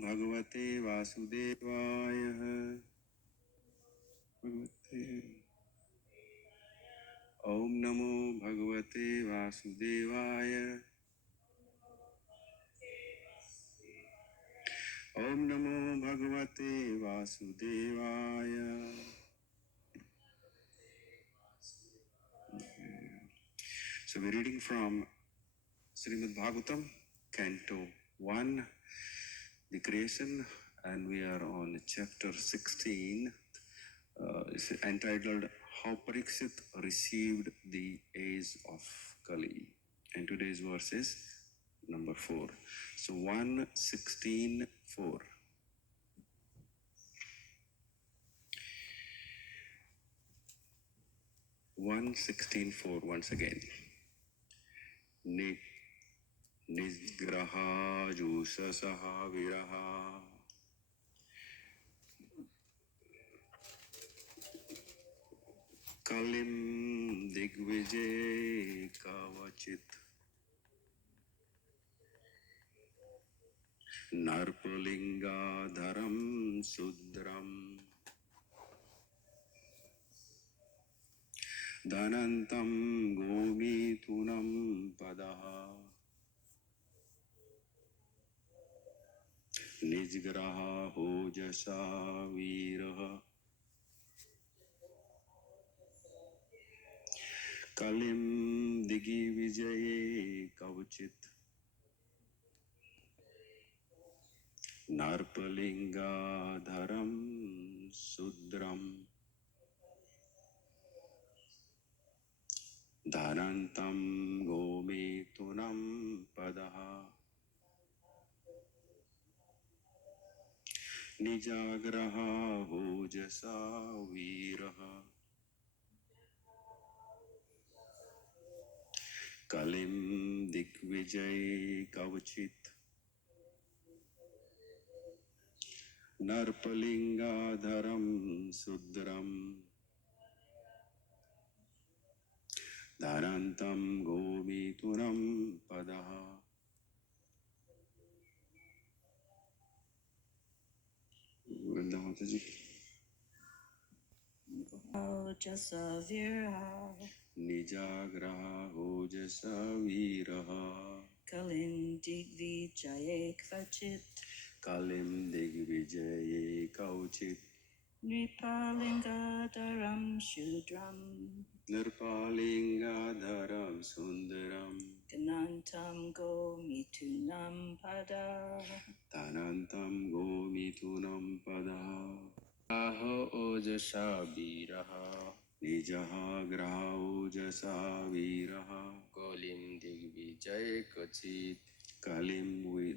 भगवते वासुदेवाय भगवते ओम नमो भगवते वासुदेवाय ओम नमो भगवते वासुदेवाय So we're reading from Srimad Bhagavatam, Canto 1, the creation, and we are on chapter 16. It's entitled How Parikshit Received the Age of Kali. And today's verse is number 4. So 1:16:4. 1:16:4 once again. Nisgraha jusasaha viraha Kalim Digvijay Kavachit Narpalinga Dharam Sudram Dhanantam Gomitunam Padaha Nijgraha Hojasa Viraha Kalim Digvijaye Kavachit Narpalinga Dharam Sudram Dhanantam Gomitunam Padaha Nijagraha Hojasa Viraha Kalim Digvijay Kavachit Narpalinga Dharam Sudram Dharantam Gomitunam Padaha. Vrinda Mataji. Ojasa viraha Nijagraha Hojasa Viraha Kalim digvijaye kvachit Kalim Digvijaye Kauchit Nripalinga dharam shudram Nirpalinga Dharam Sundaram Ganantam gomitunam pada Dhanantam Gomitunam Padaha Aho Ojasa Viraha Nijaha Graha Ojasa Viraha Kalim Digvijay Kachit Kalim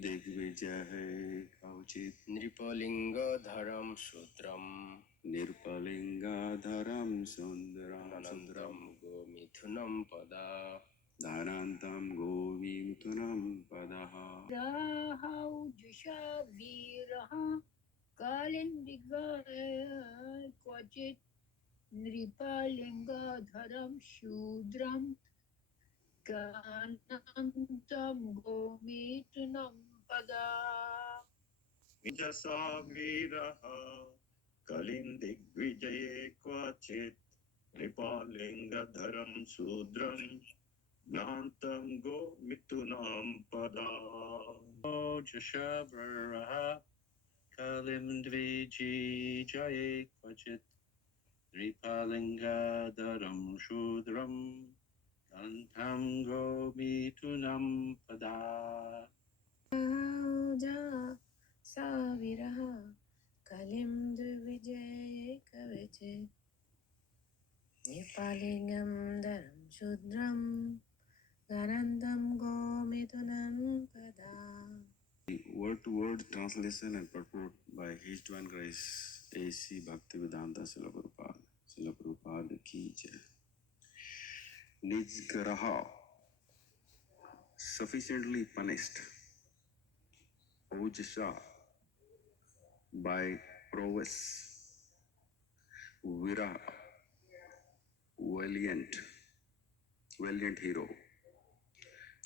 Digvijay Kauchit Nripalinga Dharam Sudram Nirpalinga Dharam Sundaram Nanandam Gomithunam Pada Dhanantam Gomitunam Padaha Jusha Viraha Kalindiga Kwachit Nripalinga Dharam Shudram Kanantam Gomitunam Pada Vijasa Viraha Kalim Digvijaye Kvachit Nipalinga Dharam Sudram Nantam Gomitunam Pada Jashavaraha Kalim Dvijaye Kvachit Ripalinga Dharam Shudram Dantam Gomitunam Pada Saviraha Kalim Dvijaye Kvachit Nipalingam Dharam Shudram Garandam Gomitunam Pada. Word-to-word translation and purport by His Divine Grace A.C. Bhaktivedanta Srila Prabhupada. Srila Prabhupada ki jai. Nijgraha, sufficiently punished. Ojasa, by prowess. Viraha, valiant hero.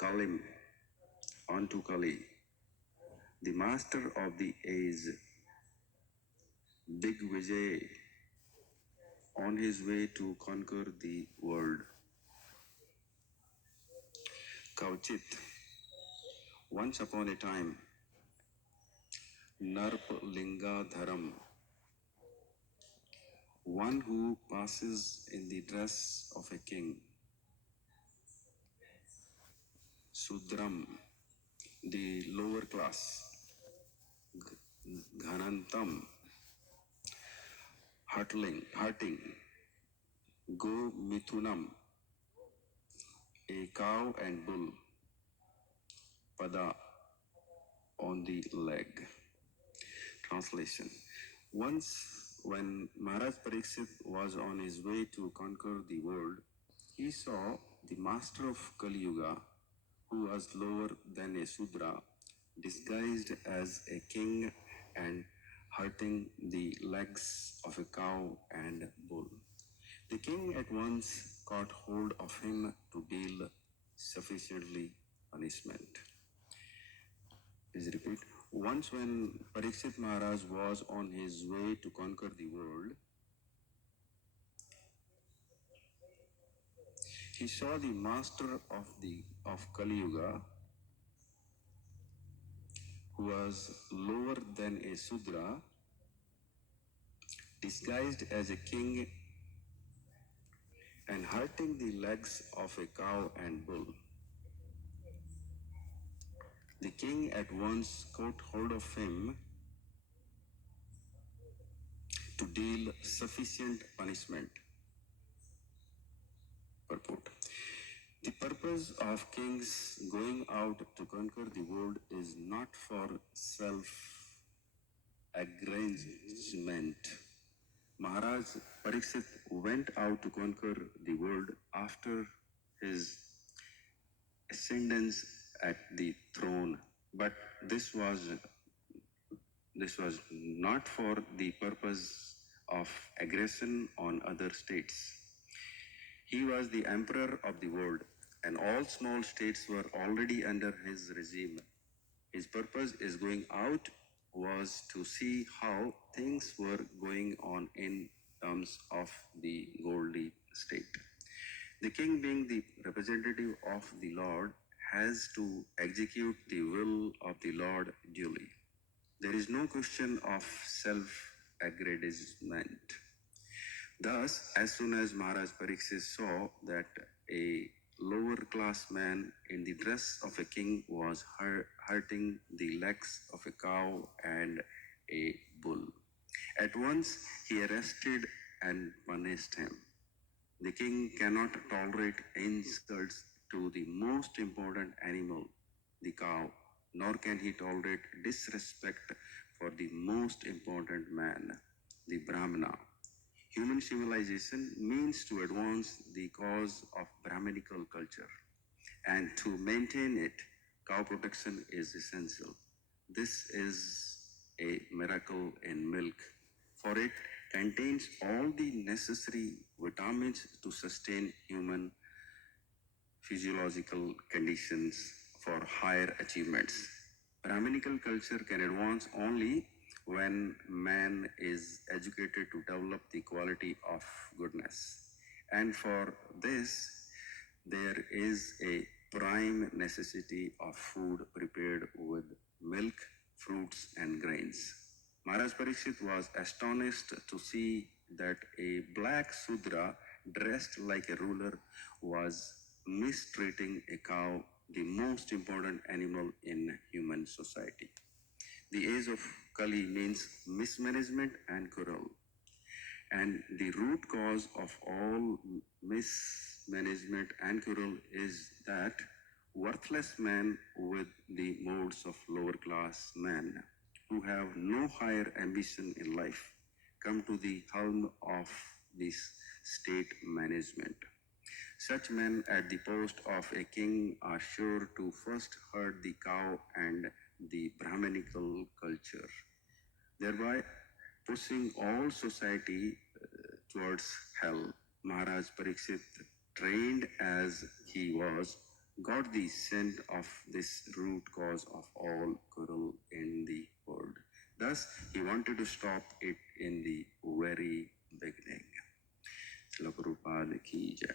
Kalim, unto Kali. the master of the age, Digvijay, on his way to conquer the world. Kauchit, once upon a time, Narp Linga Dharam, one who passes in the dress of a king. Sudram, the lower class. Ghanantam, hurting. Go Mithunam, a cow and bull. Pada, on the leg. Translation. Once, when Maharaj Pariksit was on his way to conquer the world, he saw the master of Kali Yuga, who was lower than a Sudra, disguised as a king and hurting the legs of a cow and bull. The king at once caught hold of him to deal sufficiently punishment. Please repeat. Once, when Pariksit Maharaj was on his way to conquer the world, he saw the master of Kali Yuga, who was lower than a Sudra, disguised as a king and hurting the legs of a cow and bull. The king at once caught hold of him to deal sufficient punishment. Purport. The purpose of kings going out to conquer the world is not for self-aggrandizement. Maharaj Pariksit went out to conquer the world after his ascendance at the throne, but this was not for the purpose of aggression on other states. He was the emperor of the world, and all small states were already under his regime. His purpose is going out was to see how things were going on in terms of the Goldi state. The king, being the representative of the Lord, has to execute the will of the Lord duly. There is no question of self-aggrandizement. Thus, as soon as Maharaj Pariksit saw that a lower class man in the dress of a king was hurting the legs of a cow and a bull, at once he arrested and punished him. The king cannot tolerate insults to the most important animal, the cow, nor can he tolerate disrespect for the most important man, the Brahmana. Human civilization means to advance the cause of Brahminical culture, and to maintain it, cow protection is essential. This is a miracle in milk, for it contains all the necessary vitamins to sustain human physiological conditions for higher achievements. Brahminical culture can advance only when man is educated to develop the quality of goodness. And for this, there is a prime necessity of food prepared with milk, fruits, and grains. Maharaj Pariksit was astonished to see that a black Sudra dressed like a ruler was mistreating a cow, the most important animal in human society. The age of Kali means mismanagement and quarrel. And the root cause of all mismanagement and quarrel is that worthless men with the modes of lower class men who have no higher ambition in life come to the helm of this state management. Such men at the post of a king are sure to first hurt the cow and the Brahminical culture, thereby pushing all society towards hell. Maharaj Pariksit, trained as he was, got the scent of this root cause of all Kurul in the world. Thus, he wanted to stop it in the very beginning. Srila Prabhupada ki jai.